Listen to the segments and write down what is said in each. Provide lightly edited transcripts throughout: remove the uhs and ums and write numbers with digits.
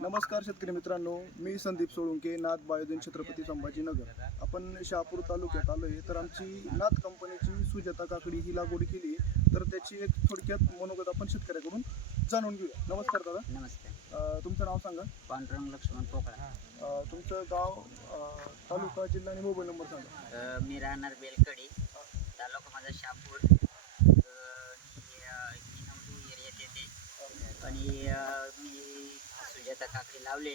नमस्कार शेतकरी मित्रांनो, मी संदीप सोळुंके, नाथ बायोजन छत्रपती संभाजीनगर. आपण शहापूर तालुक्यात आलो आहे. तर आमची नाथ कंपनीची सुजाता काकडी ही लागवड केली आहे. तर त्याची एक थोडक्यात मनोगत आपण शेतकऱ्याकडून जाणून घेऊया. नमस्कार दादा. नमस्कार. तुमचं नाव सांगा. पांडुरंग लक्ष्मण पोकळा. तुमचं गाव, तालुका, जिल्हा आणि मोबाईल नंबर सांगा. मी राहणार बेलकडी, तालुका माझा शहापूर, एरियात येते. आणि मी सुजाता काकडी लावले.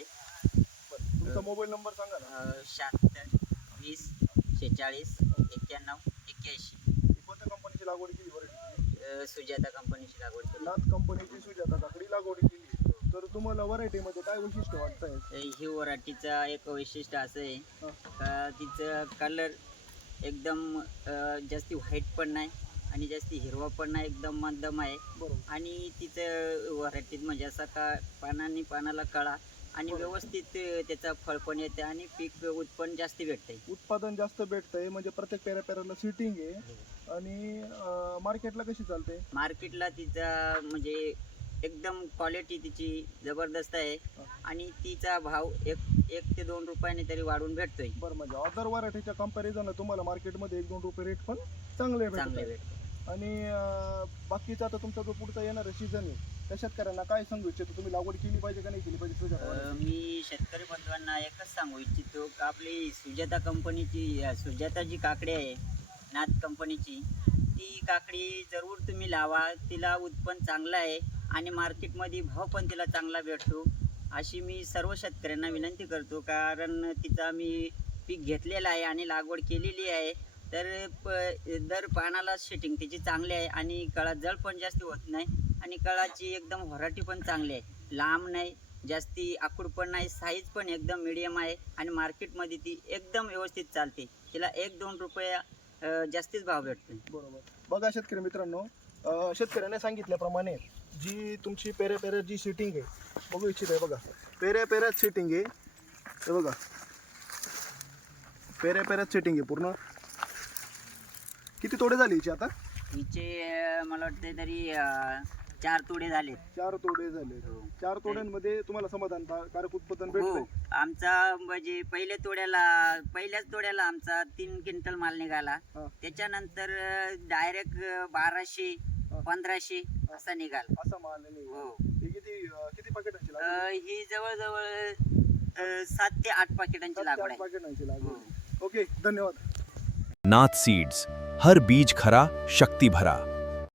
तुमचा मोबाईल नंबर सांगा ना. 76 20 46 91 81. कोणत्या कंपनीची लागवड केली बरं? सुजाता कंपनीची लागवड केली. नाथ कंपनीची सुजाता काकडी लागवड केली. तर तुम्हाला व्हरायटीमध्ये काय वैशिष्ट्य वाटतंय? ही व्हरायटीचा एक वैशिष्ट्य असं आहे का तिचं कलर एकदम जास्ती व्हाईट पण नाही आणि जास्ती हिरवा पण नाही, एकदम मध्यम आहे. बरोबर. आणि तिचं व्हरायटीत म्हणजे असं का पानाला कळा आणि व्यवस्थित त्याचा फळ पण येते आणि पीक उत्पन्न जास्त भेटते. उत्पादन जास्त भेटतंय म्हणजे प्रत्येक पेऱ्याला सिटिंग आहे. आणि मार्केटला कशी चालते? मार्केटला तिचा म्हणजे एकदम क्वालिटी तिची जबरदस्त आहे आणि तिचा भाव एक ते 2 रुपयाने तरी वाढून भेटतोय. बरं, म्हणजे अदर व्हरायटीच्या कंपॅरिझन तुम्हाला मार्केटमध्ये 1-2 रुपये रेट पण चांगले भेटतो. आणि बाकीचा आता तुमचा जो पुढचा येणारा सीझन आहे त्या शेतकऱ्यांना काय सांगू इच्छितो? तुम्ही लागवड केली पाहिजे का नाही केली पाहिजे? मी शेतकरी बंधूंना एकच सांगू इच्छितो का आपली सुजाता कंपनीची सुजाता जी काकडी आहे नाथ कंपनीची, ती काकडी जरूर तुम्ही लावा. तिला उत्पन्न चांगलं आहे आणि मार्केटमध्ये भाव पण तिला चांगला भेटतो, अशी मी सर्व शेतकऱ्यांना विनंती करतो. कारण तिचा मी पीक घेतलेलं आहे आणि लागवड केलेली आहे. तर दर पानाला शेटिंग तिची चांगली आहे आणि कळात जळ पण जास्त होत नाही आणि कळाची एकदम व्हरायटी पण चांगली आहे. लांब नाही, जास्ती आखूड पण नाही, साईज पण एकदम मिडियम आहे आणि मार्केटमध्ये ती एकदम व्यवस्थित चालते. तिला 1-2 रुपये जास्तीच भाव भेटतो. बरोबर. बघा शेतकरी मित्रांनो, शेतकऱ्याने सांगितल्याप्रमाणे जी तुमची पेऱ्या जी सिटिंग आहे बघू इच्छित आहे. बघा, पेऱ्यात सिटिंग आहे. हे बघा, पेऱ्यात सिटिंग आहे पूर्ण. किती तोडे झाले हिचे आता? हिचे मला वाटते तरी 4 तोडे झाले. 4 तोडे झाले. 4 तोड्यांमध्ये तुम्हाला समाधानकारक उत्पादन भेटलं? आमचा म्हणजे पहिल्याच तोड्याला आमचा 3 क्विंटल माल निघाला. त्याच्यानंतर डायरेक्ट 1200 1500 असा निघाला. असा माल निघाला. किती पाकिटांची लागवड? ही जवळजवळ 7 ते 8 पाकिटांची लागवड आहे. ओके, धन्यवाद. नाथ सीड्स, हर बीज खरा शक्ति भरा.